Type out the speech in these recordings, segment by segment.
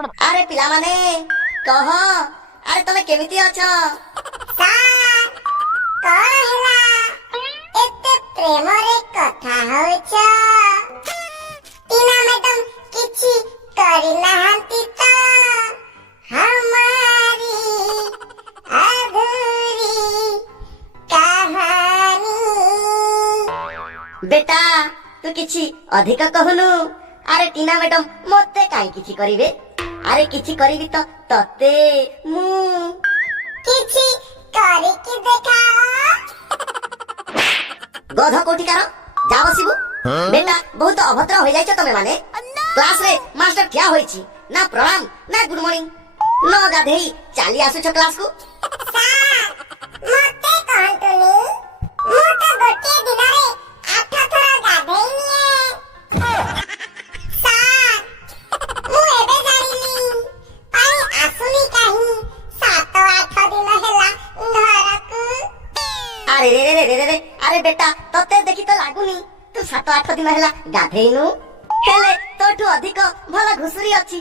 अरे पिला माने कह अरे तमे केमिति अछ ସାର୍ କଣ ହେଲା ଏତେ ପ୍ରେମରେ କଥା ହଉଛ? ଟିନା ମ୍ୟାଡାମ କିଛି କରିନାହାନ୍ତି ତ? हमारी अधूरी कहानी। बेटा तू किछि अधिक कहलु। अरे टीना मैडम मते काई किछि करिवे? अरे किछि करिवि तो तते मु किछि କରିକି ଦେଖାଅ। गध कोटिकार जा बसिबु। बेटा बहुत अभद्र हो जाइछ तमे माने। क्लास रे मास्टर क्या होइछि ना प्रणाम ना गुड मॉर्निंग न गाधेई चाली आसुछ क्लास को। ସାର୍ ମତେ କହନ୍ତୁନି, ମୁଁ ତ ଗୋଟିଏ ଦିନରେ 8 ଥର ଗାଧେଇ ନିଏ। ସାର୍ ମୁଁ ଏବେ ଜାଣିଲି ପାଣି ଆସୁନି କାହିଁ 7-8 ଦିନ ହେଲା ଘରକୁ। अरे रे रे रे रे रे अरे बेटा तते देखि तो लागुनी तू 7-8 दिन हैला गाधेइनु। हेले तोठू अधिक भला घुसुरी अछि।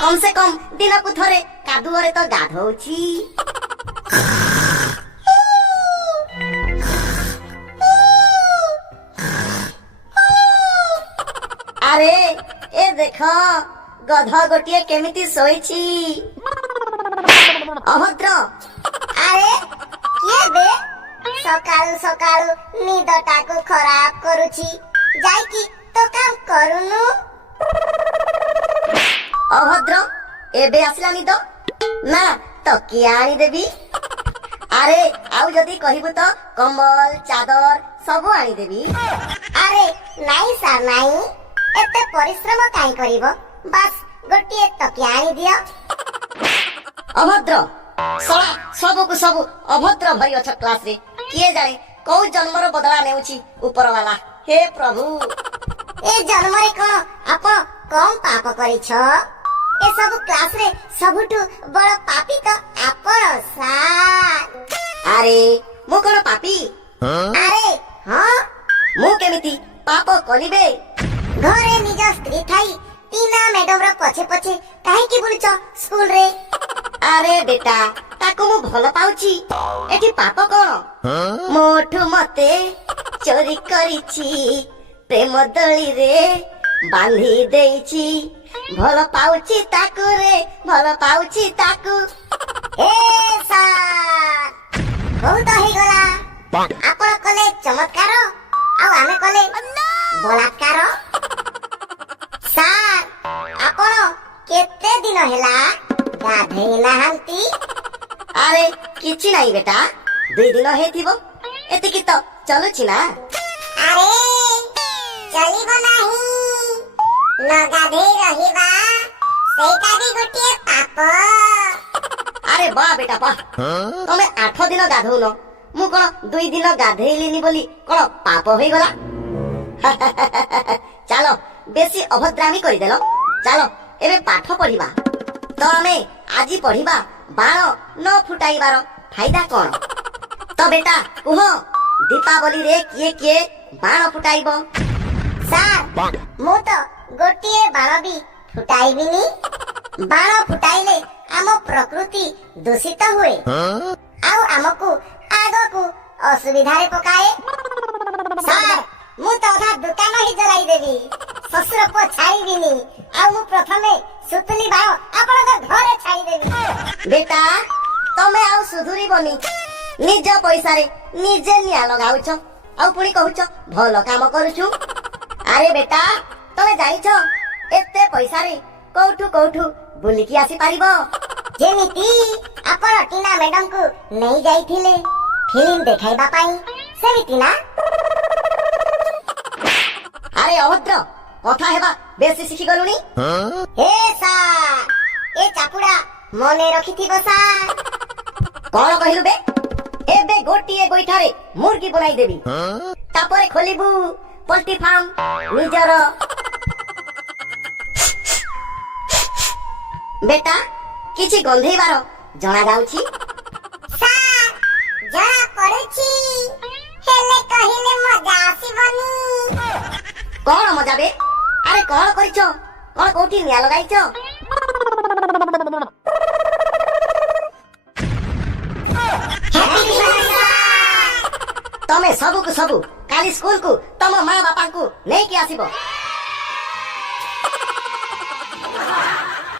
कम से कम दिन को थरे कादुअरे तो गाधौछि। अरे ए देखो गध गोटिए केमिति सोइछि। अभद्र अरे किए बे सकाळु सकाळु निदटाକୁ खराब करूछि, जाइकी तो काम करूनु। अभद्र एबे आसलानी तो ना तो किया आनी देबी। अरे आउ जदी कहिबु तो कंबल चादर सब आनी देबी। अरे नाई सार नाई, एते परिश्रम काई करिवो, बस गोटिए तकिया आनी दियो। अभद्र सला सबको सब अभद्र भरी अछ क्लास रे। किए जाने कौ जन्मर बदला नेउछि ऊपर वाला। हे प्रभु ए जन्मरे कोन आपण कम पाप करिछ? ए सब क्लास रे सबुठु बड़ पापी तो आपण सार। अरे मु कोन पापी? अरे हां मु केमिति पाप कलिबे? घरे निज स्त्री थाई टीना मैडम रो पछे पछे काहे की बुलछ स्कूल रे? अरे बेटा ताको मु भल पाउछि, एठी पाप कोन? मोठु मते चोरी करिछि, प्रेम दली रे बांधी देइछि, भल पाउछि ताकु रे, भल पाउछि ताकु। ए सार बहुत हो गला। आपण कले चमत्कार आ आमे कले बलात्कार। सार आपण केते दिन हैला गाधेई नाहंती? अरे किछि नाही बेटा 2 दिन हेथिबो, एतिकी तो चलुछि ना। अरे चलिबो नाही, न गाधेई रहिबा सेटा भी गोटिए पाप। अरे बा बेटा बा तमे 8 दिन गाधौन, मु कोन 2 दिन गाधेइलिनी बोली कोन पाप होई गला? चलो बेसी अभद्रामी करि देलो। चलो एबे पाठ पढिबा। तो हमें आजी पढिबा बाण न फुटाइबार फायदा कोन? तो बेटा कुह दीपावली रे किए किए बाण फुटाइबो? सार मु तो गोटिए बाण भी फुटाइबिनी। बाण फुटाइले आम प्रकृति दूषित हुए आउ आमको आगको असुविधा रे पकाए। सार मु तो अधा दुकान ही जलाई देबी, ससुर को छाड़ीबिनी आउ मु प्रथमे सुतली बाण आपण घरे छाड़ी देबी। बेटा तमे आउ सुधुरी बनी निज पैसा रे निजे निया लगाउछ आउ पुणी कहूछ भल काम करूछु। अरे बेटा तमे जाइछ एते पैसा रे कोठू कोठू बुलिकी आसी पारिबो? जेमिति आपण टीना मैडम को नहीं जाइथिले फिल्म देखाइबा पाई सेमिति ना। अरे अभद्र कथा हेबा बेसी शिखि गलुनी। हे सार ए चापुड़ा मने रखिथिबो सार। कौन कहिलु बे? एबे गोटिए गोइठारे मुर्गी बनाई देबी, तापरे खोलिबू पोल्ट्री फार्म निजर। बेटा किछि गंधेइबार जणा जाउछि? सार जणा पडुछि, हेले कहिले मजा आसीबनी। कौन मजा बे? अरे कौन करिछ? कौन कोठी निया लगाइछ? सबु काली स्कूल को तम माँ बापा को नहीं कि आसीबो